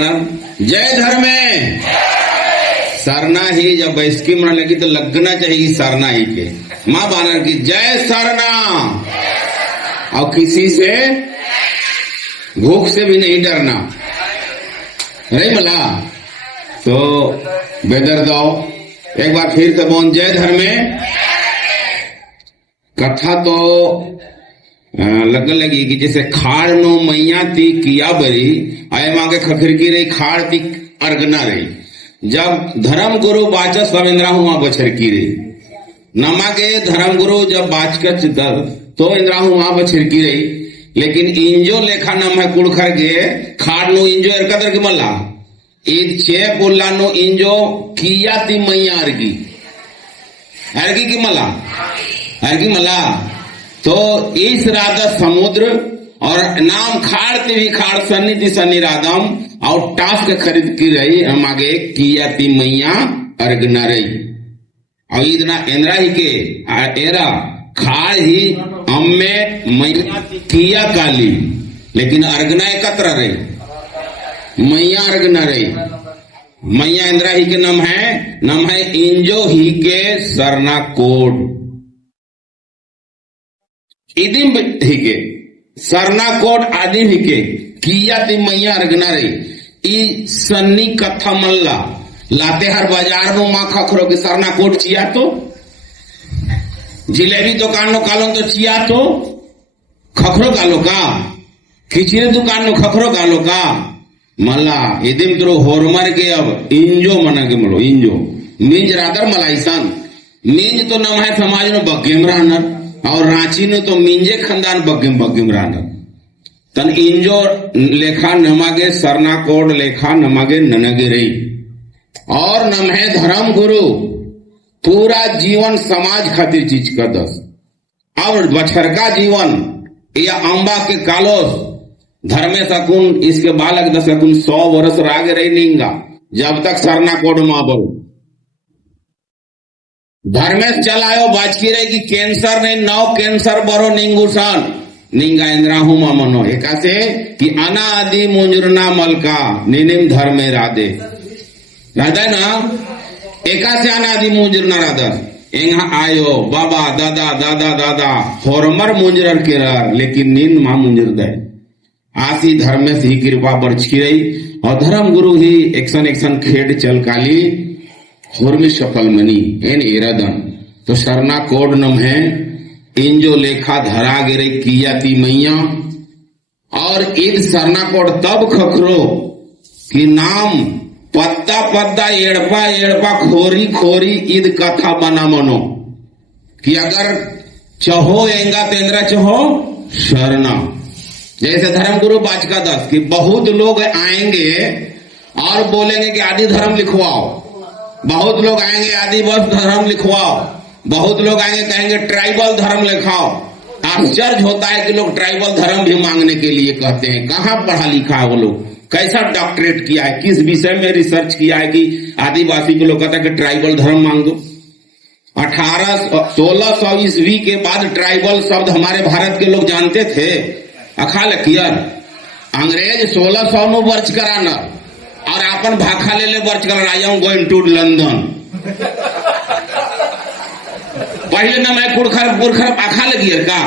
जय धर्मे सरना ही जब बैसकी मन लगी तो लगना चाहिए सरना ही के माँ बानर की जय सरना। और किसी से भूख से भी नहीं डरना रही मला। तो बेदर दो एक बार फिर तो बोल जय धर्मे। कथा तो लगन लगी कि जैसे खाड़ नो मैया ती किया बरी आए मांगे खखर की रही खाड़ ती अर्गना रही। जब धर्म गुरु बाचा स्वामिंद्रा हुआ बछर की रही नमा के धर्म गुरु जब बाच कर चितर तो इंद्रा हुआ बछर की रही। लेकिन इंजो लेखा नम है कुड़खर के खाड़ नो इंजो एरकदर के मल्ला ईद छे पुल्ला नो इंजो किया ती मैया अर्गी अर्गी की मला अर्गी मला। तो इस राधा समुद्र और नाम खाड़ती भी खाड़ सन्नी थी सन्नी राधम और टास्क खरीद की रही हम आगे किया ती मैया अर्ग न रही। और इतना इंद्रा ही के एरा खाड़ ही अम्मे मैया किया काली लेकिन अर्गना एकत्र रही मैया अर्ग न रही। मैया इंद्रा ही के नाम है इंजो ही के सरना कोड इदिम हिके सरना कोट आदि हिके किया ती मैया अर्गना रही। ई सन्नी कथा मल्ला लातेहार बाजार नो माँ खखरो के सरना कोट चिया तो जिलेबी दुकान नो कालो तो चिया तो खखरो कालो का खिचड़ी दुकान नो खखरो कालो का मल्ला इदिम तो होरमर के अब इंजो मना के मलो इंजो मींज रादर मलाइसान मींज तो नम है समाज नो बग्गेम रहनर और रांची ने तो मिंजे खानदान बग्गिम राना तन इंजो लेखा नमागे सरना कोड लेखा नमागे ननगे रही। और नम है धर्म गुरु पूरा जीवन समाज खातिर चीज का दस और बछर का जीवन या अम्बा के कालोस धर्मे सकुन इसके बालक दस सकुन 100 वर्ष रागे रही नींगा जब तक सरना कोड माँ बोल धर्मेश चलायो बाजकी रहे कि कैंसर ने 9 कैंसर बरो निंगुसान निंगा इंद्रा हुमा मनो एकासे कि अना आदि मुंजरना मलका निनिम धर्मे राधे राधा ना एकासे अना आदि मुंजरना राधा एंगा आयो बाबा दादा दादा दादा होरमर मुंजर के लेकिन नींद मां मुंजर दे आसी धर्मेश ही कृपा बरछकी रही। और धर्म गुरु ही एक्शन खेड चल काली होर्मी सफल मनी एन इरादन। तो सरना कोड नम है इंजो लेखा धरा गिरे किया ती मैया। और ईद सरना कोड तब खखरो कि नाम पत्ता पत्ता एड़पा एड़पा खोरी खोरी ईद कथा बना मनो कि अगर चहो एंगा तेंद्रा चहो शरणा। जैसे धर्म गुरु बाचका दस कि बहुत लोग आएंगे और बोलेंगे कि आदि धर्म लिखवाओ बहुत लोग आएंगे आदिवासी धर्म लिखवाओ बहुत लोग आएंगे कहेंगे ट्राइबल धर्म लिखाओ। आश्चर्य होता है कि लोग ट्राइबल धर्म भी मांगने के लिए कहते हैं। कहाँ पढ़ा लिखा है वो लोग कैसा डॉक्टरेट किया है किस विषय में रिसर्च किया है कि आदिवासी को लोग कहता है कि ट्राइबल धर्म मांग दो। 1600 ईस्वी के बाद ट्राइबल शब्द हमारे भारत के लोग जानते थे अखाल कियर अंग्रेज 1600 में वर्ष कराना और अपन भाखा ले ले वर्ष कर आई हूं गोइंग टू लंदन। पहले ना मैं पुरखर आखा लगी का।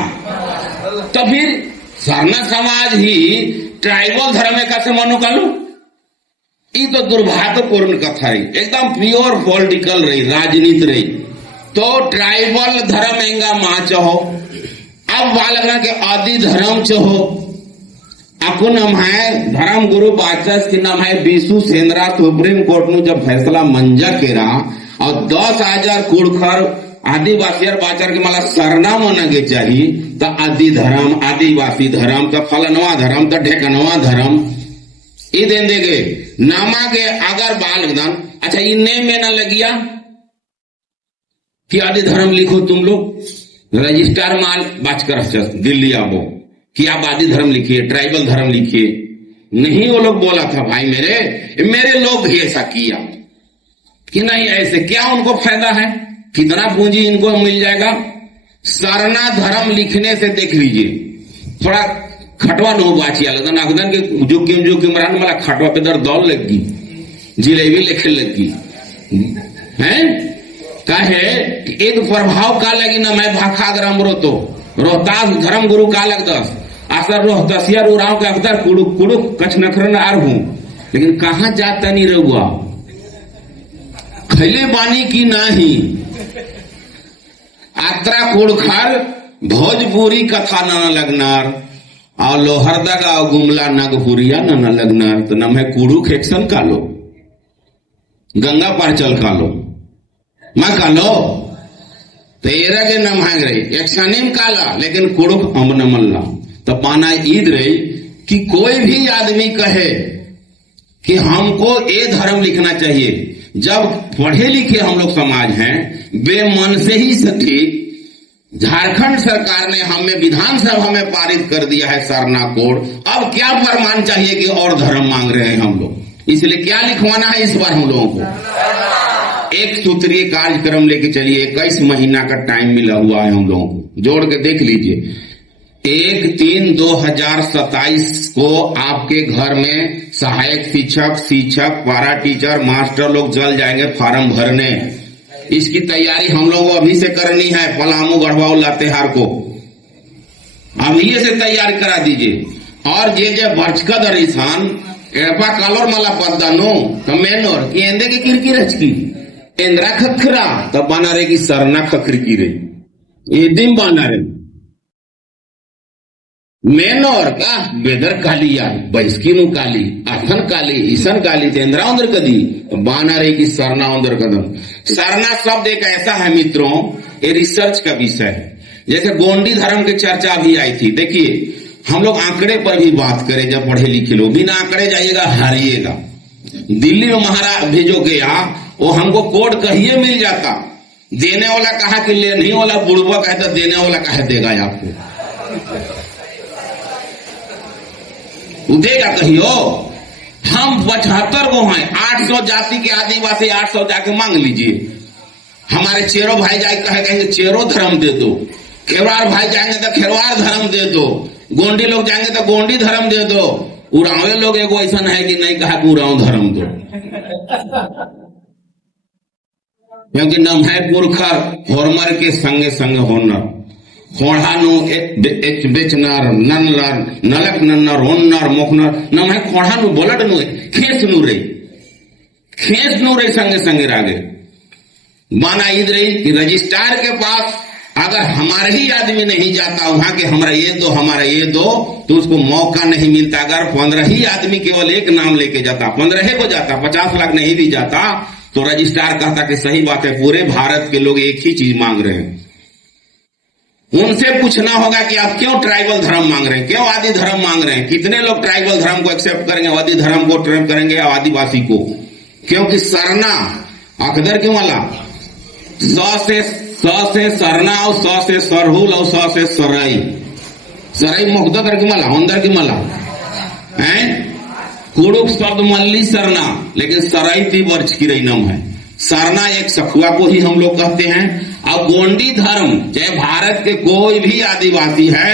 तो फिर सरना समाज ही ट्राइबल धर्म में कैसे मनो कालो ये तो दुर्भाग्यपूर्ण कथा रही एकदम प्योर पॉलिटिकल रही राजनीति रही। तो ट्राइबल धर्म एंगा माँ चहो अब बालक के आदि धर्म चहो आपको नाम है धर्म गुरु बादशाह की नाम है बीसू सेंद्रा सुप्रीम कोर्ट ने जब फैसला मंजा केरा और 10,000 कुड़खर आदिवासी बाचार के माला सरना मनगे चाहिए तो आदि धर्म आदिवासी धर्म तो फलनवा धर्म तो ढेकनवा धर्म ये दे देंगे नामा के अगर बाल दान अच्छा इन्हें में न लगिया कि आदि धर्म लिखो तुम लोग रजिस्ट्रार माल बाच कर दिल्ली आवो कि आप आदि धर्म लिखिए ट्राइबल धर्म लिखिए। नहीं वो लोग बोला था भाई मेरे लोग भी ऐसा किया कि नहीं ऐसे क्या उनको फायदा है कितना पूंजी इनको मिल जाएगा। सरना धर्म लिखने से देख लीजिए थोड़ा खटवा नो बाचिया लगन अगदन के जो मरान वाला खटवा पे दर दौड़ लगी जिलेबी लिखे लगी हैं काहे एक प्रभाव का लगी ना मैं भाखा ग्राम रोतो रोहतास धर्म गुरु का लगदस असर रोहतसिया रोराव के अवतार कुड़ुक कुड़ुक कछ नखरन आर हूं लेकिन कहां जाता नहीं रहुआ खैले बानी की नाही आत्रा कुड़खार भोजपुरी कथा न लगनार और लोहरदगा और गुमला नगपुरिया न लगनार तो नम है कुड़ुक एक्शन कालो गंगा पार चल कालो मां कालो तेरा के न मांग रही एक्शनिम काला लेकिन कुड़ुक अमन मल्ला तो पाना ईद रही कि कोई भी आदमी कहे कि हमको ये धर्म लिखना चाहिए जब पढ़े लिखे हम लोग समाज हैं बेमन से ही ठीक झारखंड सरकार ने हमें विधानसभा में पारित कर दिया है सरना कोड अब क्या फरमान चाहिए कि और धर्म मांग रहे हैं हम लोग इसलिए क्या लिखवाना है इस बार हम लोगों को एक सूत्रीय कार्यक्रम लेके चलिए 21 महीना का टाइम मिला हुआ है हम लोगों को जोड़ के देख लीजिए 1/3/2027 को आपके घर में सहायक शिक्षक पारा टीचर मास्टर लोग जल जाएंगे फार्म भरने इसकी तैयारी हम लोगों को अभी से करनी है पलामू गढ़वा लातेहार को अभी से तैयारी करा दीजिए और जे बर्चकद रिसान एड़पा कालोर मला पद्दानो कमेनोर की एंदे की किरकी रचकी इंद्रा खखरा तब बना रहे की सरना खखरी की रही ये दिन बना रहे मेनोर का बेदर काली यार बैस्किनु काली अथन काली ईसन काली तेंद्रा उंदर कदी बाना रही की सरना उंदर कदम सरना शब्द एक ऐसा है मित्रों ये रिसर्च का विषय है जैसे गोंडी धर्म की चर्चा भी आई थी देखिए हम लोग आंकड़े पर भी बात करें जब पढ़े लिखे लोग बिना आंकड़े जाइएगा हारिएगा दिल्ली में महाराज भेजो गया वो हमको कोड कहिए मिल जाता देने वाला कहा कि लेने वाला बुढ़वा कहता देने वाला कहे देगा आपको देगा कहियो हम 75 को हैं 800 जाति के आदिवासी 800 जाके मांग लीजिए हमारे चेरो भाई जाए कहेंगे चेरो धर्म दे दो खेरवार भाई जाएंगे तो खेरवार धर्म दे दो गोंडी लोग जाएंगे तो गोंडी धर्म दे दो उरावे लोग एगो ऐसा है कि नहीं कहा कि उराव धर्म दो क्योंकि नम है पुरखर होरमर के संगे संगे होनर खोड़ानु एक बेचनर ननलर नलक नन्नर होनर मोखनर नम है खोड़ानु बोलट नु खेस नु रे संगे संगे रागे माना ईद रही कि रजिस्ट्रार के पास अगर हमारे ही आदमी नहीं जाता वहां के हमारा ये दो तो उसको मौका नहीं मिलता अगर 15 ही आदमी केवल एक नाम लेके जाता 15 को जाता 50 लाख नहीं भी जाता तो रजिस्ट्रार कहता कि सही बात है पूरे भारत के लोग एक ही चीज मांग रहे हैं उनसे पूछना होगा कि आप क्यों ट्राइबल धर्म मांग रहे हैं क्यों आदि धर्म मांग रहे हैं कितने लोग ट्राइबल धर्म को एक्सेप्ट करेंगे आदि धर्म को ट्रेप करेंगे आदिवासी को क्योंकि सरना अकदर क्यों वाला स से सरना और स से सरहुल और स से सराई मुख्तर की मला अंदर की मला हैं कुड़ुक शब्द मल्ली सरना लेकिन सराई ती वर्ष की रही नाम है सरना एक सखुआ को ही हम लोग कहते हैं और गोंडी धर्म चाहे भारत के कोई भी आदिवासी है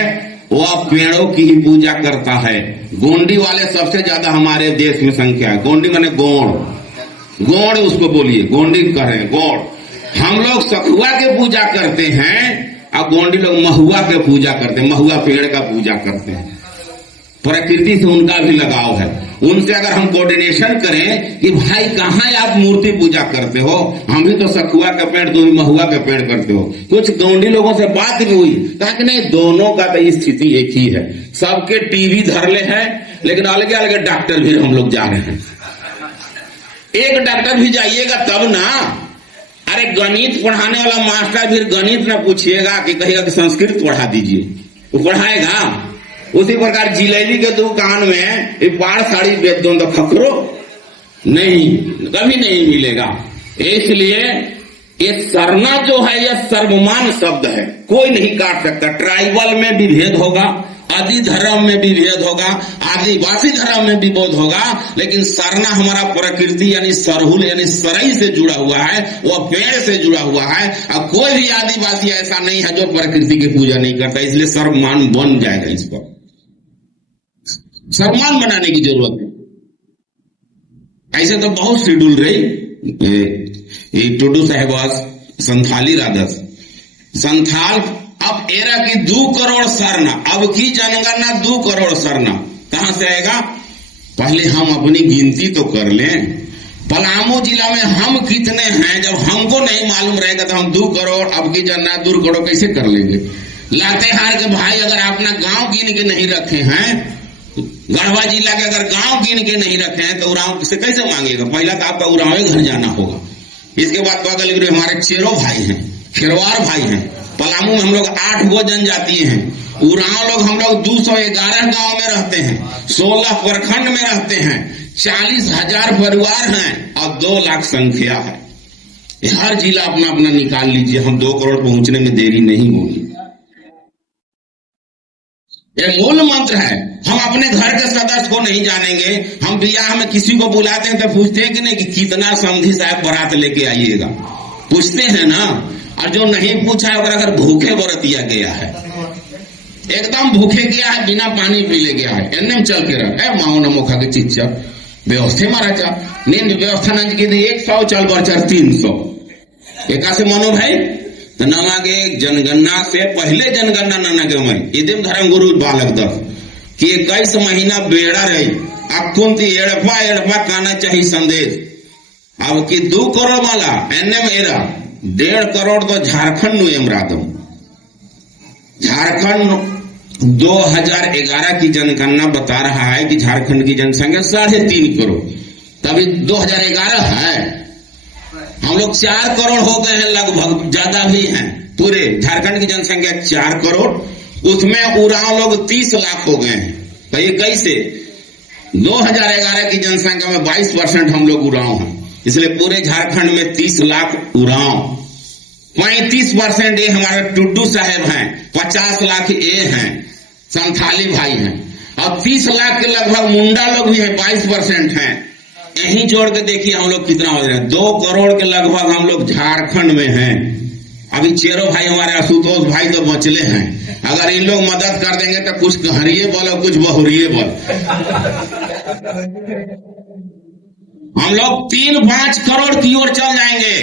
वो अब पेड़ों की ही पूजा करता है गोंडी वाले सबसे ज्यादा हमारे देश में संख्या है गोंडी माने गोड़ उसको बोलिए गोंडी करें गोड़ हम लोग सखुआ के पूजा करते हैं और गोंडी लोग महुआ के पूजा करते हैं महुआ पेड़ का पूजा करते हैं प्रकृति से उनका भी लगाव है उनसे अगर हम कोऑर्डिनेशन करें कि भाई कहाँ आप मूर्ति पूजा करते हो हम भी तो सखुआ का पेड़ तुम महुआ का पेड़ करते हो कुछ गोंडी लोगों से बात भी हुई ताकि नहीं दोनों का तो स्थिति एक ही है सबके टीवी धरले है लेकिन अलग अलग डॉक्टर भी हम लोग जा रहे हैं एक डॉक्टर भी जाइएगा तब ना अरे गणित पढ़ाने वाला मास्टर फिर गणित ना पूछिएगा कि कहेगा कि संस्कृत पढ़ा दीजिए वो पढ़ाएगा उसी प्रकार जिलेबी के दुकान में एक पाड़ साड़ी बेच दो तो खकरो नहीं कभी नहीं मिलेगा इसलिए ये सरना जो है यह सर्वमान शब्द है कोई नहीं काट सकता ट्राइबल में भी भेद होगा आदि धर्म में भी भेद होगा आदिवासी धर्म में भी भेद होगा लेकिन सरना हमारा प्रकृति यानी सरहुल यानी सरई से जुड़ा हुआ है वह पेड़ से जुड़ा हुआ है और कोई भी आदिवासी ऐसा नहीं है जो प्रकृति की पूजा नहीं करता इसलिए सर्वमान बन जाएगा इस पर सम्मान बनाने की जरूरत है। ऐसे तो बहुत शेड्यूल रही टुडू साहेबास संथाली राधस संथाल अब एरा की 2 करोड़ सरना, अब की जनगणना 2 करोड़ सरना कहां से आएगा? पहले हम अपनी गिनती तो कर लें। पलामू जिला में हम कितने हैं, जब हमको नहीं मालूम रहेगा तो हम 2 करोड़ अब की जनगणना 2 करोड़ कैसे कर लेंगे? लातेहार के भाई अगर अपना गांव गिन के नहीं रखे हैं, गढ़वा जिला के अगर गांव गिन के नहीं रखे हैं तो उरांव से कैसे मांगेगा? पहला तो आपका उरांव घर जाना होगा। इसके बाद बगल में हमारे चेरो भाई हैं, खेरवार भाई हैं। पलामू में हम लोग 8 गो जनजाति हैं। उरांव लोग हम लोग 211 गांव में रहते हैं, 16 प्रखंड में रहते हैं, 40,000 परिवार हैं और 2 लाख संख्या है। हर जिला अपना अपना निकाल लीजिए, हम 2 करोड़ पहुंचने में देरी नहीं होगी। ये मूल मंत्र है। हम अपने घर के सदस्य को नहीं जानेंगे, हम बियाह में किसी को बुलाते हैं तो पूछते हैं कि नहीं कि कितना समधी साहब बारात लेके आइएगा, पूछते हैं ना। और जो नहीं पूछा है अगर भूखे व्रतिया गया है, एकदम भूखे गया है, बिना पानी पी ले गया है, एनएम चल के रह माओ नमो खा के चिच्चा व्यवस्था मारा चा नींद व्यवस्था न की 100 चल बरचर 300 एका से मनो भाई तो नमागे जनगणना से पहले जनगणना नाना के मैं इदम धर्म गुरु बालक 10 कि 21 महीना बेड़ा रही अब कौन थी एड़पा एड़पा काना चाहिए संदेश। अब की 2 करोड़ माला एनएम एरा 1.5 करोड़ तो झारखंड नु एमरादम। झारखंड 2011 की जनगणना बता रहा है कि झारखंड की जनसंख्या 3.5 करोड़, तभी 2011 है। हम लोग 4 करोड़ हो गए हैं लगभग, ज्यादा भी हैं। पूरे झारखंड की जनसंख्या 4 करोड़, उसमें उरांव लोग 30 लाख हो गए हैं। तो ये कैसे? 2011 की जनसंख्या में 22% हम लोग उरांव हैं, इसलिए पूरे झारखंड में 30 लाख उरांव, 35% ये हमारे टुड्डू साहेब हैं, 50 लाख ये हैं संथाली भाई हैं, और 30 लाख के लगभग मुंडा लोग भी हैं, 22% हैं। यही जोड़ के देखिए हम लोग कितना हो रहे हैं। 2 करोड़ के लगभग हम लोग झारखंड में हैं। अभी चेरो भाई हमारे आशुतोष भाई तो बचले हैं, अगर इन लोग मदद कर देंगे तो कुछ कहरिए बोल और कुछ बहुरिए बोल। हम लोग 3-5 करोड़ की ओर चल जाएंगे।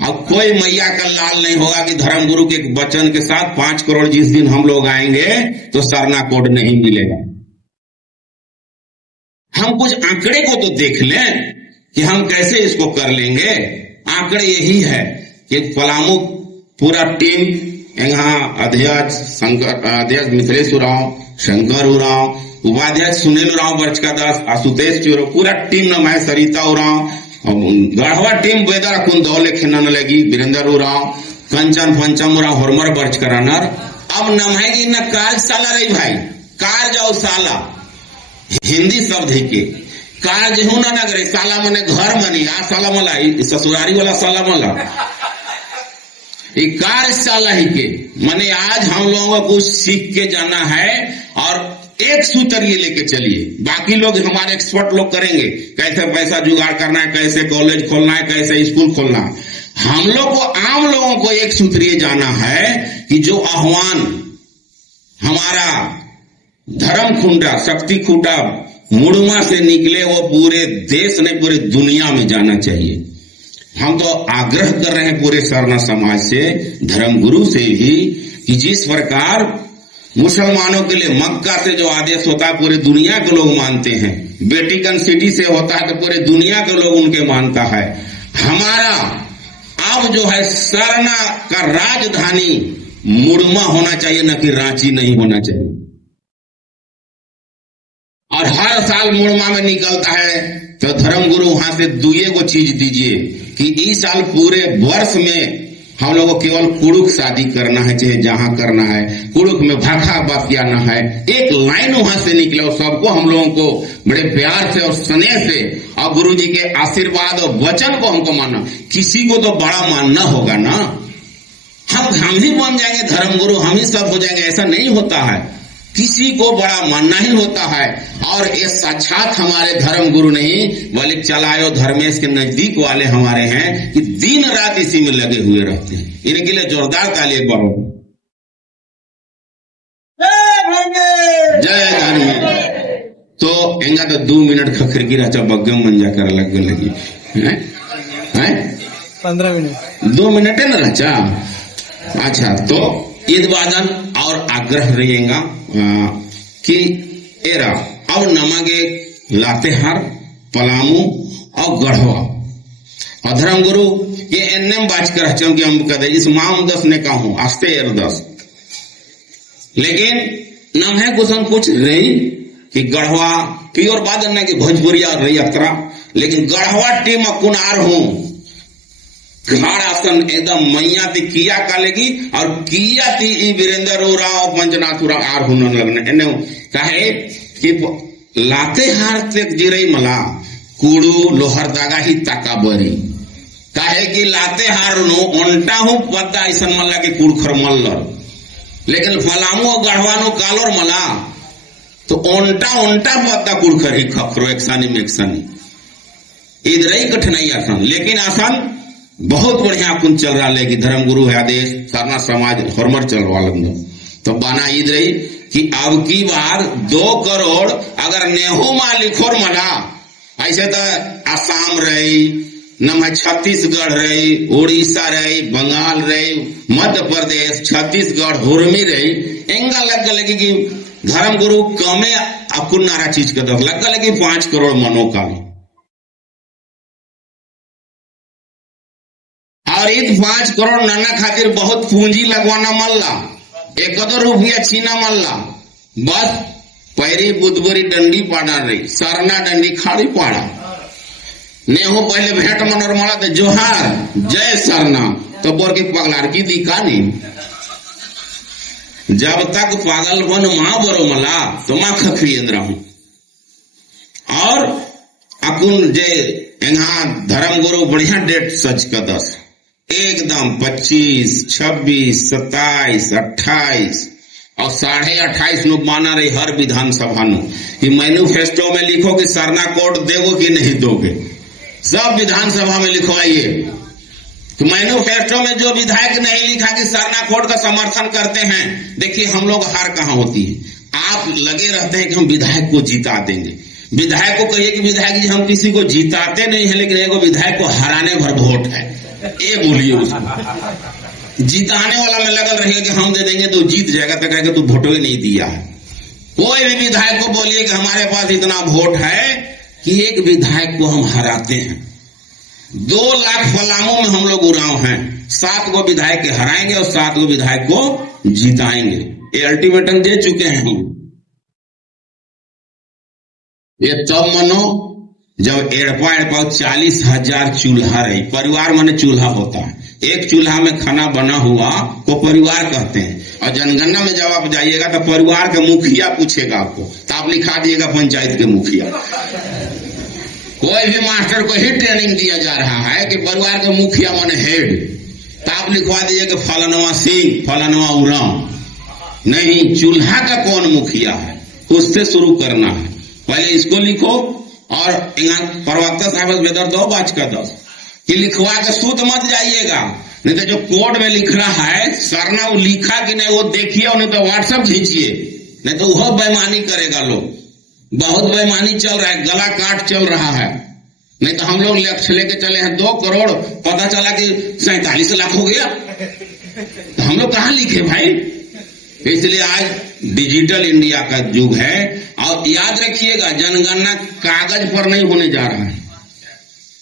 अब कोई मैया का लाल नहीं होगा कि धर्मगुरु के वचन के साथ 5 करोड़ जिस दिन हम लोग आएंगे तो सरना कोड नहीं मिलेगा। हम कुछ आंकड़े को तो देख लें कि हम कैसे इसको कर लेंगे। आंकड़े यही है कि पलामू पूरा टीम, यहाँ अध्यक्ष मिथिलेश उरांव, शंकर उरांव, उपाध्यक्ष सुनील उरांव, बरचका दास, आशुतोष चोरो, पूरा टीम नाम है, सरिता उरांव, गढ़वा टीम बेदर कुन दौले खिनन लगी, वीरेंद्र उरांव, कंचन पंचम उरांव, हरमर बरचका रनर। अब नाम है कि न कार्यशाला रही भाई, कार्य और शाला हिंदी शब्द है के कार्य हूं ना नगरे, साला मने घर मनी, आ साला मला ससुरारी वाला साला मला, ये कार्यशाला ही के मने आज हम लोगों को सीख के जाना है और एक सूत्र ये लेके चलिए। बाकी लोग हमारे एक्सपर्ट लोग करेंगे कैसे पैसा जुगाड़ करना है, कैसे कॉलेज खोलना है, कैसे स्कूल खोलना है। हम लोग को, आम लोगों को एक सूत्र ये जाना है कि जो आह्वान हमारा धर्म खुंडा, शक्ति खुंडा मुड़मा से निकले वो पूरे देश ने, पूरे दुनिया में जाना चाहिए। हम तो आग्रह कर रहे हैं पूरे सरना समाज से, धर्मगुरु से भी, कि जिस प्रकार मुसलमानों के लिए मक्का से जो आदेश होता है पूरे दुनिया के लोग मानते हैं, वेटिकन सिटी से होता है तो पूरे दुनिया के लोग उनके मानता है। हमारा अब जो है सरना का राजधानी मुड़मा होना चाहिए, न कि रांची नहीं होना चाहिए। और हर साल मुड़मा में निकलता है तो धर्मगुरु वहां से 2 को चीज दीजिए कि इस साल पूरे वर्ष में हम लोगों को केवल कुड़ुक शादी करना है, चाहे जहां करना है, कुड़ुक में भाखा बतियाना है। एक लाइन वहां से निकले और सबको हम लोगों को बड़े प्यार से और स्नेह से और गुरु जी के आशीर्वाद और वचन को हमको मानना। किसी को तो बड़ा मानना होगा ना, हम ही बन जाएंगे धर्मगुरु, हम ही सब हो जाएंगे, ऐसा नहीं होता है। किसी को बड़ा मानना ही होता है। और ये साक्षात हमारे धर्म गुरु नहीं बल्कि चलायो धर्मेश के नजदीक वाले हमारे हैं कि दिन रात इसी में लगे हुए रहते हैं। इनके लिए जोरदार ताली एक बार हो। जय धर्म। तो एंगा तो 2 मिनट खखर की राचा बग्गम मंजा कर लगी हैं 15 मिनट 2 मिनट है ना राचा। अच्छा, तो ईद वादन और आग्रह रहेगा कि एरा और नमगे लातेहार पलामू और गढ़वा और धर्म गुरु ये एनएम बाज कर कि हम कहते इस माम 10 ने कहूं आस्ते एर 10, लेकिन नम है कुछ हम कुछ रही कि गढ़वा प्योर बाद न कि भोजपुरिया रही अतरा, लेकिन गढ़वा टीम कुनार हूं घाड़ आसन एकदम मैया ती किया कालेगी और किया ती ई वीरेंद्र राव पंचनाथुरा आर हुनर लगने एने काहे कि लातेहार तक जिरई मला कूड़ू लोहर दागा ही ताका बरी काहे कि लातेहार नो ओंटा हूं पद्दा ऐसा मल्ला के कूड़ खर मल्लर, लेकिन फलामू और गढ़वानो कालोर मला तो ओंटा पद्दा कूड़ खर ही खखरो एकसानी में एकसानी इधर ही कठिनाई आसान, लेकिन आसान बहुत बढ़िया कुन चल रहा है कि धर्म गुरु है आदेश सरना समाज हरमर चल रहा लगनो। तो बाना ईद रही कि अब की बार 2 करोड़ अगर नेहो मा लिखोर मला ऐसे तो आसाम रही न छत्तीसगढ़ रही उड़ीसा रही बंगाल रही मध्य प्रदेश छत्तीसगढ़ हुरमी रही एंगा लग लगी कि धर्म गुरु कमे अकुन नारा चीज के दस लग लगी 5 करोड़ मनोकाल और ईद 5 करोड़ नन्ना खातिर बहुत पूंजी लगवाना मल्ला 1 रुपया छीना मल्ला बस पैरी बुधबरी डंडी पाड़ा रही सरना डंडी खाड़ी पाड़ा नेहो पहले भेंट मनोर मला तो जोहार जय सरना तो बोर के पगलार की दिखा नहीं जब तक पागल बन मां बरो मला तो मां खखरियंद्र हूं और अकुन जे यहाँ धर्म गुरु बढ़िया डेट सच का 10 एकदम 25, 26, 27, 28 और 28.5 नु माना रही हर विधानसभा नु कि मैनिफेस्टो में लिखो कि सरना कोड देवो कि नहीं दोगे, सब विधानसभा में लिखवाइए कि मैनिफेस्टो में जो विधायक नहीं लिखा कि सरना कोड का समर्थन करते हैं, देखिए हम लोग हार कहां होती है, आप लगे रहते हैं कि हम विधायक को जिता देंगे। विधायक को कहिए कि विधायक जी हम किसी को जिताते नहीं है, लेकिन एगो विधायक को हराने भर वोट है, ये बोलिए उसको। जिताने वाला में लगल रहिए कि हम दे देंगे तो जीत जाएगा, तो कहेगा तू वोट ही नहीं दिया है। कोई भी विधायक को बोलिए कि हमारे पास इतना वोट है कि एक विधायक को हम हराते हैं। 2 लाख फलामों में हम लोग उड़ाव हैं, 7 को विधायक के हराएंगे और 7 को विधायक को जिताएंगे, ये अल्टीमेटम दे चुके हैं हम। ये तब मनो जब एड़पा 40,000 चूल्हा रही, परिवार माने चूल्हा होता है, एक चूल्हा में खाना बना हुआ को परिवार कहते हैं। और जनगणना में जब आप जाइएगा तो परिवार के मुखिया पूछेगा आपको, तो आप लिखा दिएगा पंचायत के मुखिया। कोई भी मास्टर को ही ट्रेनिंग दिया जा रहा है कि परिवार के मुखिया माने हेड, तो आप लिखवा दीजिए कि फलानवा सिंह फलानवा उराम। नहीं, चूल्हा का कौन मुखिया है उससे शुरू करना है, पहले इसको लिखो। और यहाँ प्रवक्ता साहब बेदर 2 बाज का 10 कि लिखवा के सूत मत जाइएगा, नहीं तो जो कोड में लिख रहा है सरना वो लिखा कि नहीं वो देखिए, नहीं तो व्हाट्सएप खींचिए, नहीं तो वह बेईमानी करेगा। लोग बहुत बेईमानी चल रहा है, गला काट चल रहा है। नहीं तो हम लोग लक्ष्य लेके चले हैं 2 करोड़, पता चला कि 47 लाख हो गया, तो हम लोग कहां लिखे भाई। इसलिए आज डिजिटल इंडिया का युग है। और याद रखिएगा जनगणना कागज पर नहीं होने जा रहा है,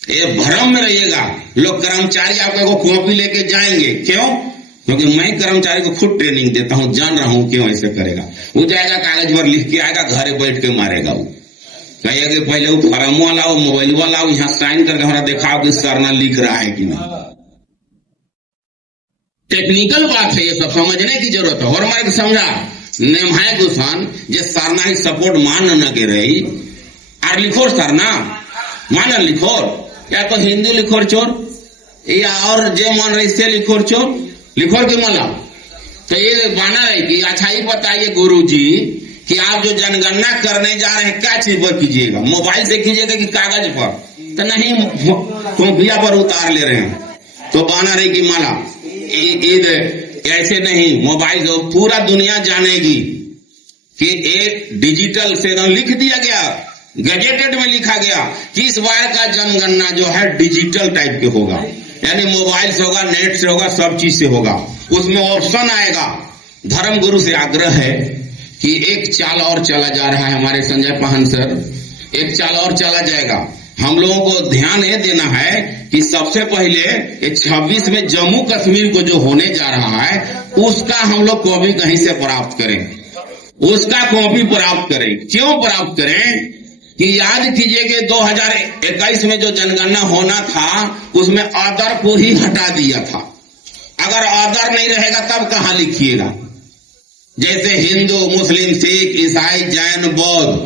ये भ्रम में रहिएगा। लोग कर्मचारी आपको कॉपी लेके जाएंगे, क्यों? क्योंकि मैं कर्मचारी को खुद ट्रेनिंग देता हूं, जान रहा हूं क्यों ऐसे करेगा। वो जाएगा कागज पर लिख के आएगा, घरे बैठ के मारेगा। वो कहिएगा कि पहले वो फॉर्म लाओ, मोबाइल लाओ, यहाँ साइन करके हमारा दिखाओ कि सरना लिख रहा है कि नहीं। टेक्निकल बात है, ये सब समझने की जरूरत है। और हमारे समझा नेमाय गुसान जे सरना ही सपोर्ट मान न के रही और लिखो सरना मान लिखो, या तो हिंदी लिखो चोर, या और जे मान रही से लिखो चोर लिखो के मला। तो ये माना रही कि अच्छा ही बताइए गुरुजी कि आप जो जनगणना करने जा रहे हैं क्या चीज पर कीजिएगा, मोबाइल से कीजिएगा कि कागज पर? तो नहीं, कॉपिया पर उतार ले रहे हैं। तो बाना रही कि माला ईद ऐसे नहीं, मोबाइल जो पूरा दुनिया जानेगी कि एक डिजिटल से लिख दिया गया, गजेटेड में लिखा गया कि इस बार का जनगणना जो है डिजिटल टाइप के होगा, यानी मोबाइल से होगा, नेट से होगा, सब चीज से होगा। उसमें ऑप्शन आएगा। धर्मगुरु से आग्रह है कि एक चाल और चला जा रहा है हमारे संजय पाहन सर, एक चाल और चला जाएगा। हम लोगों को ध्यान ये देना है कि सबसे पहले 26 में जम्मू कश्मीर को जो होने जा रहा है उसका हम लोग कॉपी कहीं से प्राप्त करें, उसका कॉपी प्राप्त करें। क्यों प्राप्त करें कि याद कीजिए कि 2021 में जो जनगणना होना था उसमें अदर को ही हटा दिया था। अगर अदर नहीं रहेगा तब कहां लिखिएगा? जैसे हिंदू, मुस्लिम, सिख, ईसाई, जैन, बौद्ध,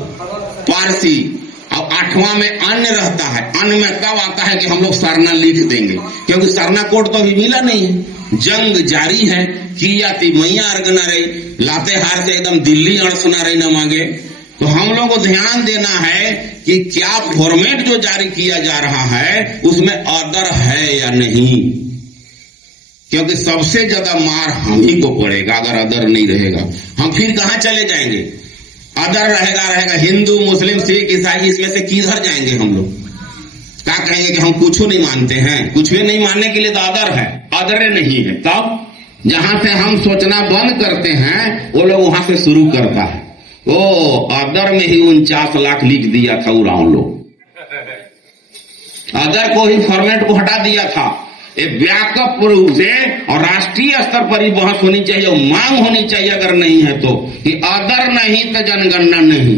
पारसी। अब 8वां में अन्य रहता है। अन्य में तब आता है कि हम लोग सरना लिख देंगे, क्योंकि सरना कोड तो अभी मिला नहीं है। जंग जारी है कि याती मैया अर्गना रही, लातेहार से एकदम दिल्ली अड़सना रही न मांगे। तो हम लोगों को ध्यान देना है कि क्या फॉर्मेट जो जारी किया जा रहा है उसमें अदर है या नहीं, क्योंकि सबसे ज्यादा मार हम ही को पड़ेगा अगर अदर नहीं रहेगा। हम फिर कहां चले जाएंगे? अदर रहेगा हिंदू, मुस्लिम, सिख, ईसाई, इसमें से किधर जाएंगे हम लोग? क्या कहेंगे कि हम कुछ नहीं मानते हैं? कुछ भी नहीं मानने के लिए तो अदर है, अदर नहीं है। तब जहां से हम सोचना बंद करते हैं वो लोग वहां से शुरू करता है। ओ अदर में ही 49 लाख लिख दिया था उराव लोग, अदर को ही फॉर्मेट को हटा दिया था। एक व्यापक रूप से और राष्ट्रीय स्तर पर ही बहस होनी चाहिए और मांग होनी चाहिए, अगर नहीं है तो, कि अदर नहीं तो जनगणना नहीं,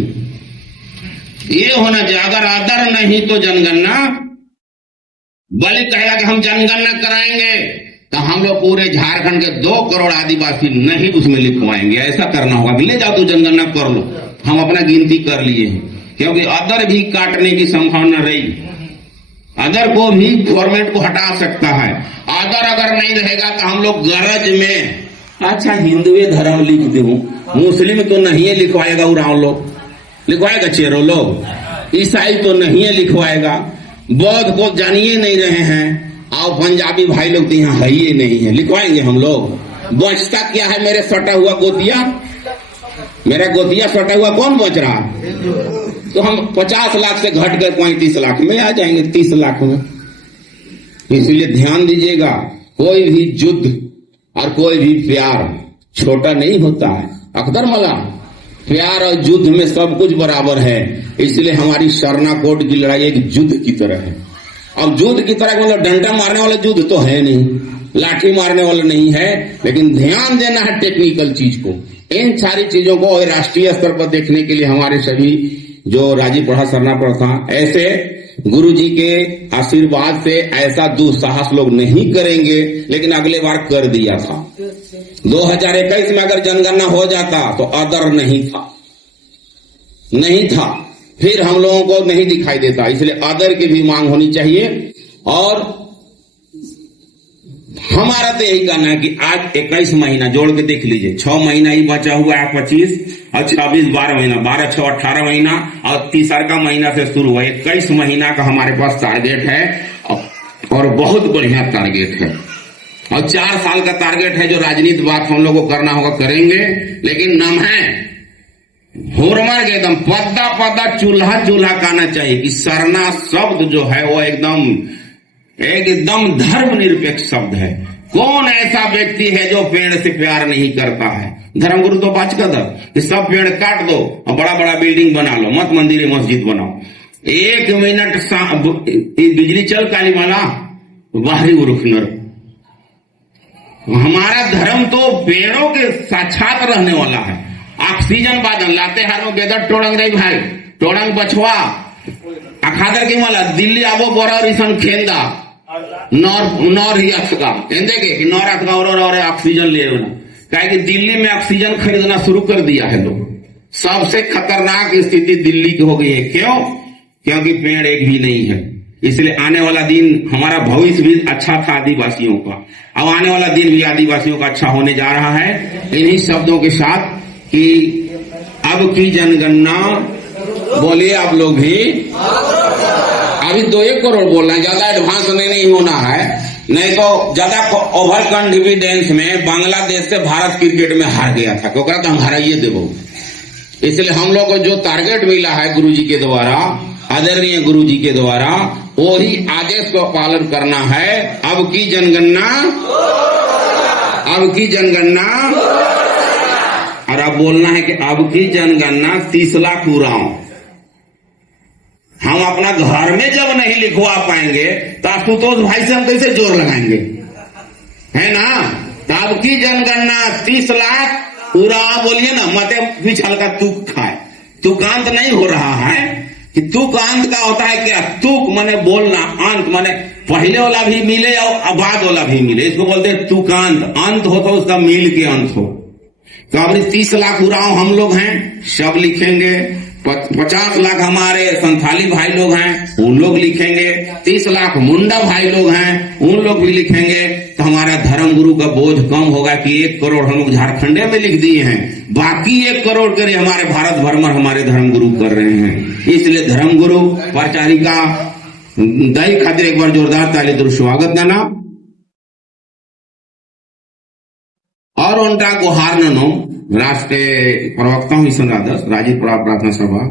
ये होना चाहिए। अगर अदर नहीं तो जनगणना, भले कहेगा कि हम जनगणना कराएंगे तो हम लोग पूरे झारखंड के 2 करोड़ आदिवासी नहीं उसमें लिखवाएंगे। ऐसा करना होगा कि ले जाओ तो जनगणना कर लो, हम अपना गिनती कर लिए हैं, क्योंकि अदर भी काटने की संभावना रही। अदर को भी फॉर्मेट को हटा सकता है। अदर अगर नहीं रहेगा तो हम लोग गरज में, अच्छा हिंदू धर्म लिख दूं, मुस्लिम तो नहीं है लिखवाएगा, उराव लोग लिखवाएगा, चेरो लोग, ईसाई तो नहीं है लिखवाएगा, बौद्ध को जानिए नहीं रहे हैं, और पंजाबी भाई लोग तो यहाँ है ही नहीं है, लिखवाएंगे हम लोग। बचता क्या है? मेरे सटा हुआ गोतिया, मेरा गोतिया सटा हुआ कौन बच रहा? तो हम 50 लाख से घट कर 35 लाख में आ जाएंगे, 30 लाख में। इसलिए ध्यान दीजिएगा, कोई भी युद्ध और कोई भी प्यार छोटा नहीं होता है। अख्तर मला, प्यार और युद्ध में सब कुछ बराबर है। इसलिए हमारी सरना कोड की लड़ाई एक युद्ध की तरह है। अब युद्ध की तरह मतलब डंडा मारने वाला युद्ध तो है नहीं, लाठी मारने वाला नहीं है, लेकिन ध्यान देना है टेक्निकल चीज को। इन सारी चीजों को राष्ट्रीय स्तर पर देखने के लिए हमारे सभी जो राजीव प्रसाद सरना प्रथा ऐसे गुरु जी के आशीर्वाद से ऐसा दुस्साहस लोग नहीं करेंगे, लेकिन अगले बार कर दिया था। 2021 में अगर जनगणना हो जाता तो अदर नहीं था, फिर हम लोगों को नहीं दिखाई देता। इसलिए अदर की भी मांग होनी चाहिए। और हमारा तो यही कहना है कि आज 21 महीना जोड़ के देख लीजिए, 6 महीना ही बचा हुआ है, 25 और 26 12 महीना, 12 6 18 महीना और तीसरा का महीना से शुरू हुआ 21 महीना का हमारे पास टारगेट है, और बहुत बढ़िया टारगेट है। और 4 साल का टारगेट है। जो राजनीति बात हम लोग को करना होगा करेंगे, लेकिन नाम है होरमर के एकदम पद्दा पद्दा चूल्हा कहना चाहिए कि सरना शब्द जो है वो एकदम धर्मनिरपेक्ष शब्द है। कौन ऐसा व्यक्ति है जो पेड़ से प्यार नहीं करता है? धर्मगुरु तो बात कर कि सब पेड़ काट दो और बड़ा बड़ा बिल्डिंग बना लो, मत मंदिर मस्जिद बनाओ। 1 मिनट बिजली चल काली माला बाहरी उरुखनर। हमारा धर्म तो पेड़ों के साक्षात रहने वाला है। ऑक्सीजन बादल लातेहार में बेदर टोड़ंग रही भाई, टोड़ंग बछवा अखादर की माला दिल्ली आबो बोरा रिसन खेंदा नौर ही अक्सका देखे कि नौर अक्सका और ऑक्सीजन ले ना, क्या कि दिल्ली में ऑक्सीजन खरीदना शुरू कर दिया है लोग। सबसे खतरनाक स्थिति दिल्ली की हो गई है। क्यों? क्योंकि पेड़ एक भी नहीं है। इसलिए आने वाला दिन हमारा भविष्य भी अच्छा था आदिवासियों का, अब आने वाला दिन भी आदिवासियों का अच्छा होने जा रहा है। इन्हीं शब्दों के साथ कि अब की जनगणना बोलिए आप लोग भी, अभी 2-1 करोड़ बोलना है, ज्यादा एडवांस नहीं होना है, नहीं तो ज्यादा ओवर कॉन्फिडेंस में बांग्लादेश से भारत क्रिकेट में हार गया था, क्योंकि तो हम हराइए देवो इसलिए हम लोग को जो टारगेट मिला है गुरु जी के द्वारा, आदरणीय गुरु जी के द्वारा, वही आदेश को पालन करना है। अब की जनगणना, अब की जनगणना, और अब बोलना है कि अब की जनगणना 30 लाख उड़ाओ। हम अपना घर में जब नहीं लिखवा पाएंगे तो आशुतोष भाई से हम कैसे जोर लगाएंगे, है ना। तो अब की जनगणना 30 लाख उड़ाओ बोलिए ना, मते बीच हल्का तुक खाए। तुकांत नहीं हो रहा है कि तुकांत का होता है क्या, तुक माने बोलना, अंत माने पहले वाला भी मिले और बाद वाला भी मिले, इसको बोलते हैं तुकांत। अंत हो तो उसका मिल के अंत हो। तो अब 30 लाख उड़ाओ हम लोग हैं, सब लिखेंगे। 50 लाख हमारे संथाली भाई लोग हैं, उन लोग लिखेंगे। 30 लाख मुंडा भाई लोग हैं, उन लोग भी लिखेंगे। तो हमारा धर्म गुरु का बोझ कम होगा कि 1 करोड़ हम लोग झारखंडे में लिख दिए हैं, बाकी 1 करोड़ के हमारे भारत भर में हमारे धर्म गुरु कर रहे हैं। इसलिए धर्म गुरु प्रचारिका दही खातिर एक बार जोरदार ताली तो स्वागत देना। और उनका गुहार ननो राष्ट्रीय प्रवक्ता हूं ईश्वर आदर्श राजीव प्रार्थना सभा,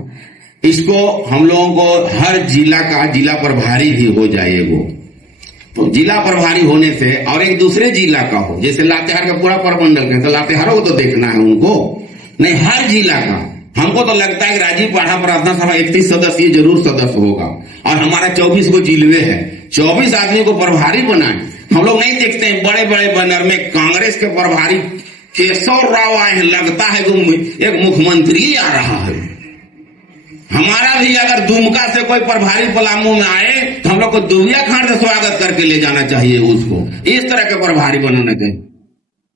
इसको हम लोगों को हर जिला का जिला प्रभारी भी हो जाएगा। तो जिला प्रभारी होने से और एक दूसरे जिला का हो, जैसे लातेहार का पूरा प्रमंडल का, तो लातेहारों को तो देखना है उनको नहीं, हर जिला का। हमको तो लगता है कि राजीव पाठा प्रार्थना सभा 31 सदस्य जरूर सदस्य होगा, और हमारा 24 को जिलवे है, 24 आदमी को प्रभारी बनाए। हम लोग नहीं देखते हैं बड़े बड़े बैनर में कांग्रेस के प्रभारी केशव राव आए हैं, लगता है कि एक मुख्यमंत्री आ रहा है। हमारा भी अगर दुमका से कोई प्रभारी पलामू में आए तो हम लोग को दुबिया खान से स्वागत करके ले जाना चाहिए उसको, इस तरह के प्रभारी बनाना चाहिए।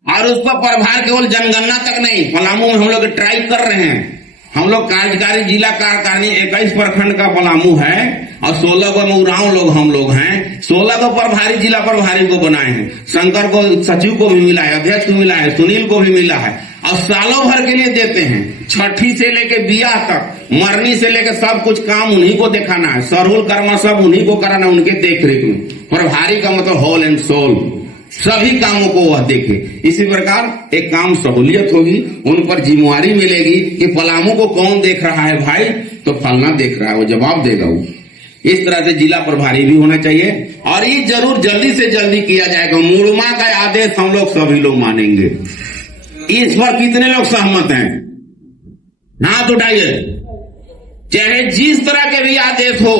और उसको प्रभार केवल जनगणना तक नहीं, पलामू में हम लोग ट्राई कर रहे हैं। हम लोग कार्यकारी जिला कार्यकारिणी 21 प्रखंड का पलामू है और 16 को उरांव लोग हम लोग हैं। 16 को प्रभारी जिला प्रभारी को बनाए हैं। शंकर को सचिव को भी मिला है, अध्यक्ष को मिला है, सुनील को भी मिला है, और सालों भर के लिए देते हैं। छठी से लेके बियाह तक, मरनी से लेके सब कुछ काम उन्हीं को दिखाना है, सरहुल कर्मा सब उन्हीं को कराना, उनके देख रेख में। प्रभारी का मतलब होल एंड सोल, सभी कामों को वह देखे। इसी प्रकार एक काम सहूलियत होगी, उन पर जिम्मेवारी मिलेगी कि पलामू को कौन देख रहा है भाई, तो फलना देख रहा है, वो जवाब देगा वो। इस तरह से जिला प्रभारी भी होना चाहिए, और ये जरूर जल्दी से जल्दी किया जाएगा। मुड़मा का आदेश हम लोग सभी लोग मानेंगे। इस पर कितने लोग सहमत हैं? हाथ उठाइए। चाहे जिस तरह के भी आदेश हो,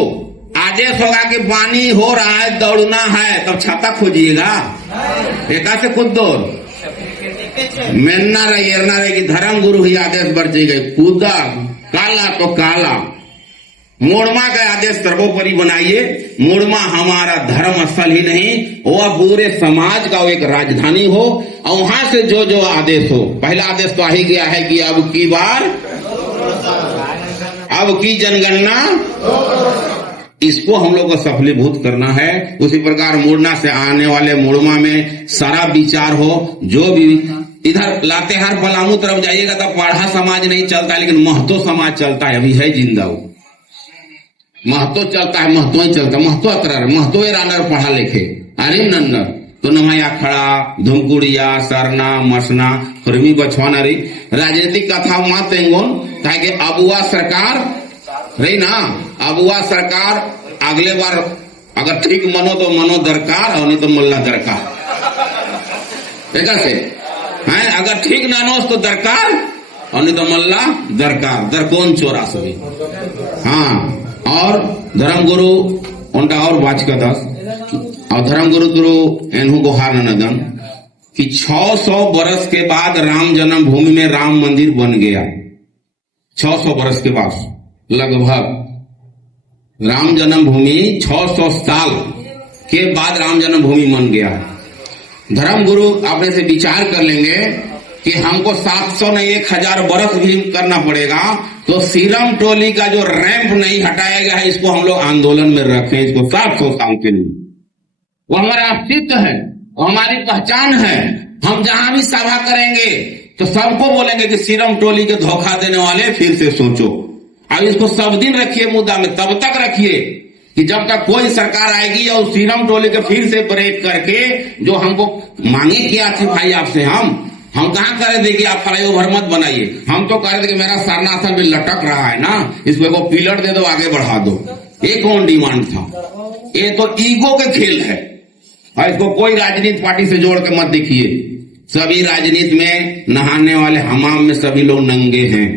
आदेश होगा कि पानी हो रहा है, दौड़ना है, तब छाता खोजिएगा, एका से खुद दौड़ मेन्ना रही एरना रही कि धर्म गुरु ही आदेश बरचे गए, कूदा काला तो काला। मुड़मा का आदेश सर्वोपरि बनाइए। मुड़मा हमारा धर्म स्थल ही नहीं, वह पूरे समाज का एक राजधानी हो, और वहां से जो जो आदेश हो, पहला आदेश तो आ ही गया है कि अब की बार, अब की जनगणना, इसको हम लोग को सफलीभूत करना है। उसी प्रकार मुड़ना से आने वाले मुड़मा में सारा विचार हो, जो भी इधर लातेहार पलामू तरफ जाइएगा तो पाढ़ा समाज नहीं चलता, लेकिन महतो समाज चलता है, अभी है जिंदा वो महतो चलता है, महतो ही चलता, महतो अतर महतो रानर पढ़ा लिखे अरे नन्नर तो नमाया खड़ा धुमकुड़िया सरना मसना फरमी बछवाना रही राजनीतिक कथा मत एंगोन, ताकि अबुआ सरकार रही ना, अबुआ सरकार अगले बार अगर ठीक मनो तो मनो दरकार, और नहीं तो मल्ला दरकार, देखा से है, अगर ठीक नानोस तो दरकार, और नहीं तो मल्ला दरकार, दरकोन चोरा सभी। हाँ, और धर्मगुरु उनका और वाचक दस, और धर्मगुरु गुरु एनहु गुहार नदन कि 600 बरस के बाद राम जन्मभूमि में राम मंदिर बन गया। 600 बरस के बाद लगभग राम जन्मभूमि 600 साल के बाद राम जन्मभूमि बन गया। धर्मगुरु अपने से विचार कर लेंगे कि हमको 700 नहीं 1000 बरस भी करना पड़ेगा, तो सीरम टोली का जो रैंप नहीं हटाया गया है, इसको हम लोग आंदोलन में रखें, इसको 700 साल के लिए। वो हमारा अस्तित्व है, वो हमारी पहचान है। हम जहां भी सभा करेंगे तो सबको बोलेंगे कि सीरम टोली के धोखा देने वाले फिर से सोचो। अब इसको सब दिन रखिए मुद्दा में, तब तक रखिए कि जब तक कोई सरकार आएगी और सीरम टोली के फिर से ब्रेक करके जो हमको मांगे किया थी भाई आपसे हम, हम कहाँ कह रहे थे कि आप फ्लाईओवर मत बनाइए, हम तो कह रहे थे कि मेरा सरनासन भी लटक रहा है ना, इसको एगो पिलर दे दो, आगे बढ़ा दो। ये कौन डिमांड था? ये तो ईगो के खेल है, और इसको कोई राजनीति पार्टी से जोड़ के मत देखिए। सभी राजनीति में नहाने वाले हमाम में सभी लोग नंगे हैं,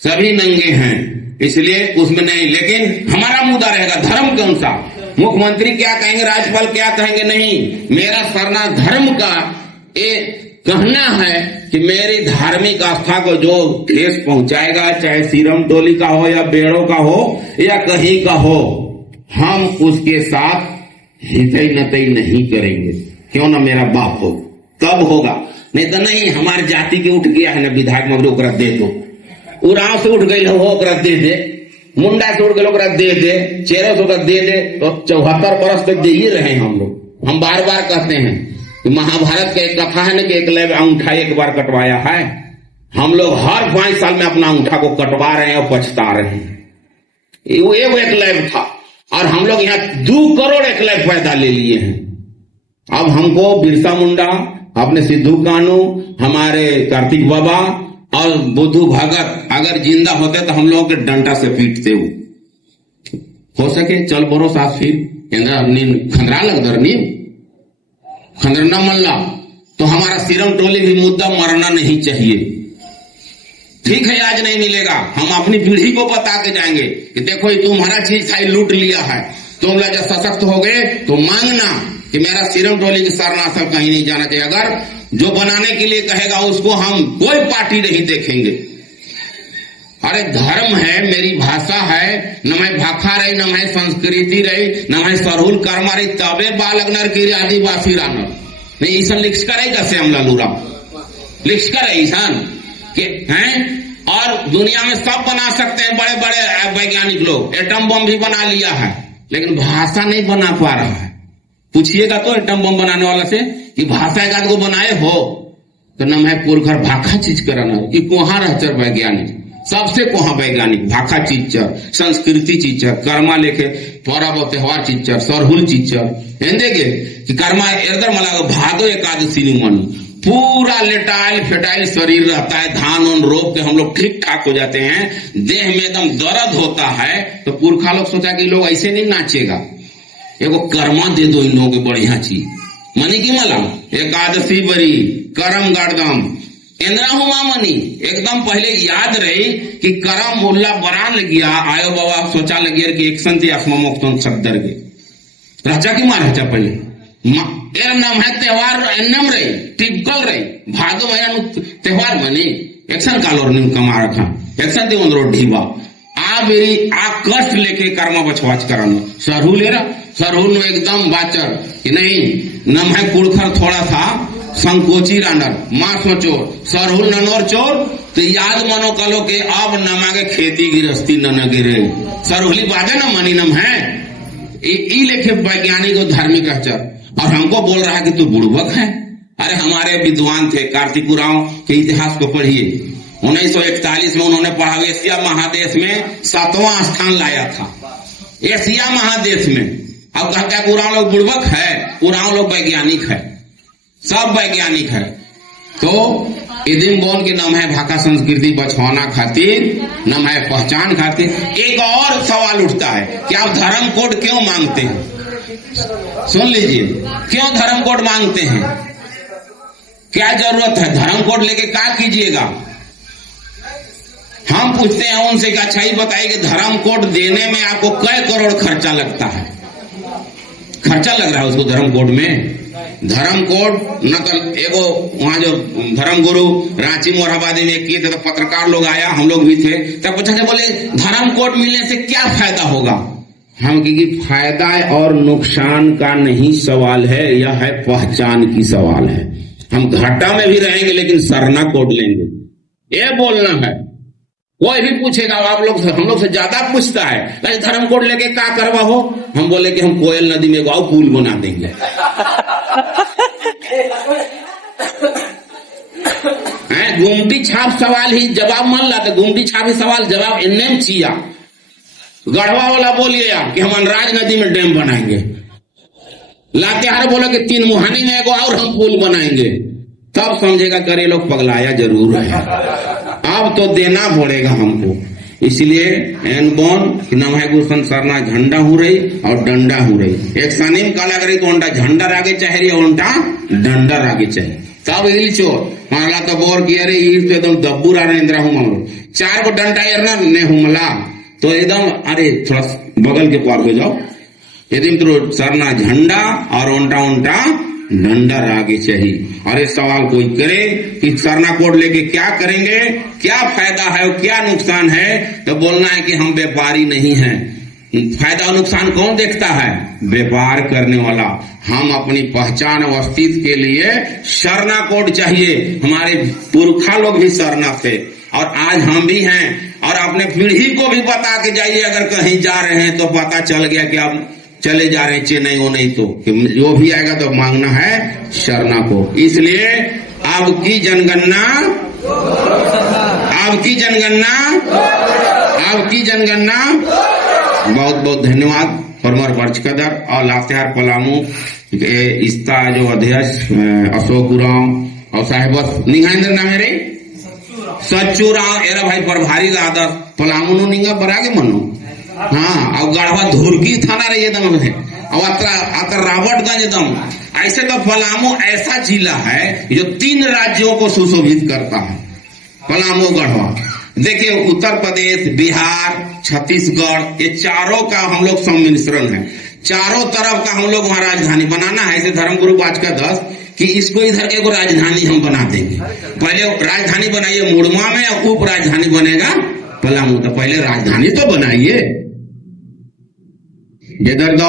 सभी नंगे हैं, इसलिए उसमें नहीं। लेकिन हमारा मुद्दा रहेगा धर्म कौन सा, मुख्यमंत्री क्या कहेंगे, राज्यपाल क्या कहेंगे, नहीं। मेरा सरना धर्म का ये कहना है कि मेरी धार्मिक आस्था को जो ठेस पहुंचाएगा, चाहे सीरम टोली का हो या बेड़ों का हो या कहीं का हो, हम उसके साथ हितई नतई नहीं करेंगे, क्यों ना मेरा बाप हो, तब होगा। नहीं तो नहीं, हमारी जाति के उठ गया है ना विधायक मगर ओकरा दे दो, उराव से उठ गई हो ओकरा दे दे, मुंडा से उठ गए ओकरा दे दे, चेहरे से ओकरा दे दे। तो 74 बरस तक दे ही रहे हम लोग। हम बार बार कहते हैं कि महाभारत का एक कथा है ना कि एकलव्य अंगूठा एक बार कटवाया है। हम लोग हर 5 साल में अपना अंगूठा को कटवा रहे हैं और पछता रहे हैं। वो एकलव्य था और हम लोग यहाँ 2 करोड़ एकलव्य पैदा ले लिए हैं। अब हमको बिरसा मुंडा, अपने सिद्धू कानू, हमारे कार्तिक बाबा और बुद्धू भगत अगर जिंदा होते तो हम लोगों के डंडा से पीटते हो सके चल बरो सास फिर खंदरा लगदर नीम खंदर न मल्ला, तो हमारा सीरम टोली भी मुद्दा मरना नहीं चाहिए। ठीक है, आज नहीं मिलेगा, हम अपनी पीढ़ी को बता के जाएंगे कि देखो ये तुम्हारा चीज था, लूट लिया है, तुम लोग जब सशक्त हो गए तो मांगना कि मेरा सीरम टोली की सरनासल कहीं नहीं जाना चाहिए। अगर जो बनाने के लिए कहेगा उसको हम कोई पार्टी नहीं देखेंगे। अरे धर्म है, मेरी भाषा है, न मैं भाखा रही, न मैं संस्कृति रही, न मैं सरहुल कर्मा रही, तबे बालगनर की आदिवासी रानर नहीं ईसन लिख कर कैसे हम लूरा लिख कर ईसान के हैं। और दुनिया में सब बना सकते हैं, बड़े बड़े वैज्ञानिक लोग एटम बम भी बना लिया है, लेकिन भाषा नहीं बना पा रहा है। पूछिएगा तो एटम बम बनाने वाला से कि भाषा एक आध को बनाए हो तो न मैं पुरखर भाखा चीज कराना कि कोहा रहचर वैज्ञानिक, सबसे कोहा वैज्ञानिक भाखा चीचर, संस्कृति चीचर, कर्मा लेके पर्व त्योहार चीचर, सरहुल चीचर देखे कि कर्मा इधर मला भादो एकादशी निमन पूरा लेटाइल फेटाइल शरीर रहता है, धान उन रोप के हम लोग ठीक ठाक हो जाते हैं, देह में एकदम दर्द होता है। तो पुरखा लोग सोचा कि लोग ऐसे नहीं नाचेगा, एगो कर्मा दे दो इन लोगों को बढ़िया चीज मनी की मला एकादशी बरी करम गाड़दम इंद्रा हुआ मनी एकदम पहले याद रही कि करम मुल्ला बरान लगिया आयो बाबा सोचा लगियर कि एक संति आसमा मुक्तन सद्दर गे राजा की मार राजा पहले एर नाम है त्योहार एन्नम रही टिपिकल रही भादो महीना त्योहार बनी एक्शन कालोर निम कमा रखा एक्शन दी उन ढीबा आ बेरी आ कष्ट लेके कर्मा बछवाच कराना सरहू ले रहा सरहू नो एकदम बाचर कि नहीं नम है कुड़खर थोड़ा सा संकोची रानर मां सोचो सरहुल ननोर चोर तो याद मनो कलो के अब नमागे खेती गिरस्ती न गिरे सरहुली बाजे न मनी नम है ई लेखे वैज्ञानिक और धार्मिक आचार और हमको बोल रहा है कि तू बुड़बक है। अरे हमारे विद्वान थे कार्तिक उरांव के इतिहास को पढ़िए 1941 में उन्होंने पढ़ा एशिया महादेश में 7वां स्थान लाया था एशिया महादेश में। अब कहता है उरांव लोग बुड़बक है, उरांव लोग वैज्ञानिक है, सब वैज्ञानिक है। तो इदिम बोन के नाम है भाषा संस्कृति बचवाना खातिर, नाम है पहचान खातिर। एक और सवाल उठता है कि आप धर्म कोड क्यों मांगते हैं? सुन लीजिए, क्यों धर्म कोड मांगते हैं, क्या जरूरत है? धर्म कोड लेके क्या कीजिएगा? हम पूछते हैं उनसे कि अच्छा ही बताइए कि धर्म कोड देने में आपको कई करोड़ खर्चा लगता है? खर्चा लग रहा है उसको धर्म कोड में। धर्म कोड न तो एगो वहां जो धर्म गुरु रांची मोरहाबादी में किए थे तो पत्रकार लोग आया, हम लोग भी थे, तब पूछा थे बोले धर्म कोड मिलने से क्या फायदा होगा? हम क्योंकि फायदा और नुकसान का नहीं सवाल है, यह है पहचान की सवाल है। हम घाटा में भी रहेंगे लेकिन सरना कोड लेंगे, ये बोलना है। कोई भी पूछेगा आप लोग हम लोग से ज्यादा पूछता है धर्म कोड लेके क्या करवा हो, हम बोले कि हम कोयल नदी में गाँव पुल बना देंगे। गुमटी छाप सवाल ही जवाब मान ला तो गुमटी छाप ही सवाल जवाब एनएम चिया गढ़वा वाला बोलिए कि हम अनराज नदी में डैम बनाएंगे, लातेहार बोला कि 3 मुहानी में एगो और हम पुल बनाएंगे, तब समझेगा करे लोग पगलाया जरूर है। अब तो देना पड़ेगा हमको, इसलिए एन बोन नाम है गुसन सरना झंडा हो रही और डंडा हो रही। एक सानिम काला करी तो उनका झंडा रागे चाहिए और उनका डंडा रागे चाहिए। तब इल चोर मारला तो बोर किया रे इल तो एकदम दब्बू रा इंद्रा हूं मारो 4 को डंडा यार ने हुमला तो एकदम अरे थोड़ा बगल के पार हो जाओ यदि तो सरना झंडा और उनटा डंडा आगे चाहिए। और ये सवाल कोई करे कि सरना कोड लेके क्या करेंगे, क्या फायदा है और क्या नुकसान है, तो बोलना है कि हम व्यापारी नहीं हैं। फायदा और नुकसान कौन देखता है? व्यापार करने वाला। हम अपनी पहचान और अस्तित्व के लिए सरना कोड चाहिए। हमारे पुरखा लोग भी सरना थे और आज हम भी हैं। और अपने पीढ़ी को भी बता के जाइए, अगर कहीं जा रहे हैं तो पता चल गया कि अब चले जा रहे हैं चेन्नई वो नहीं तो जो भी आएगा तो मांगना है सरना को। इसलिए आपकी जनगणना बहुत बहुत धन्यवाद। फॉर्मर वर्चकदर और लातेहार पलामू के इसका जो अध्यक्ष अशोक उराव और साहेब निघाइंद्र नाम है रे सच्चू राव एरा भाई प्रभारी लादर पलामू नु निंगा बरागे मनो हाँ और गढ़वा धुरकी थाना रही एकदम और अतर रावटगंज एकदम। ऐसे तो पलामू ऐसा जिला है जो 3 राज्यों को सुशोभित करता है। पलामू गढ़वा देखिए उत्तर प्रदेश, बिहार, छत्तीसगढ़, ये चारों का हम लोग सम्मिश्रण है। चारों तरफ का हम लोग वहां राजधानी बनाना है। ऐसे धर्मगुरु वाचका 10 कि इसको इधर के राजधानी हम बना देंगे। पहले राजधानी बनाइए मुड़मा में और उप राजधानी बनेगा पलामू। तो पहले राजधानी तो बनाइए। जिधर दो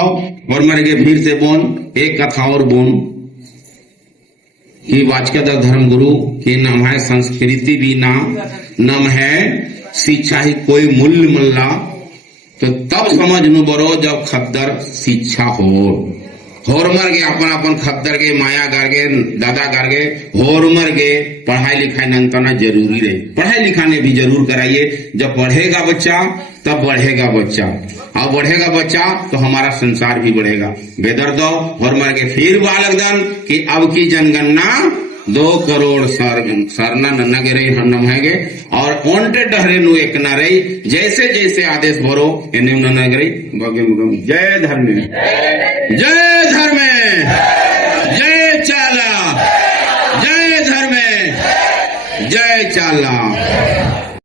और मर गए फिर से बोन एक कथा और बोन कि वाचकदर धर्मगुरु के नाम है संस्कृति भी नाम है शिक्षा ही कोई मूल्य मल्ला। तो तब समझ नु बरो जब खद्दर शिक्षा होर मर गए अपन खद्दर के माया गार के दादा गार के होर मर गए। पढ़ाई लिखाई नंतना जरूरी रहे, पढ़ाई लिखाने भी जरूर कराइए। जब पढ़ेगा बच्चा तब बढ़ेगा बच्चा और बढ़ेगा बच्चा तो हमारा संसार भी बढ़ेगा। बेदर दो और मर के फिर बालकदन कि अब की जनगणना 2 करोड़ सरना नन्ना के रही हम है और ओंटे डहरे नु एक न रही। जैसे जैसे आदेश भरो एने नन्ना गई। जय धर्म, जय धर्म, जय चाला, जय धर्म, जय चाला।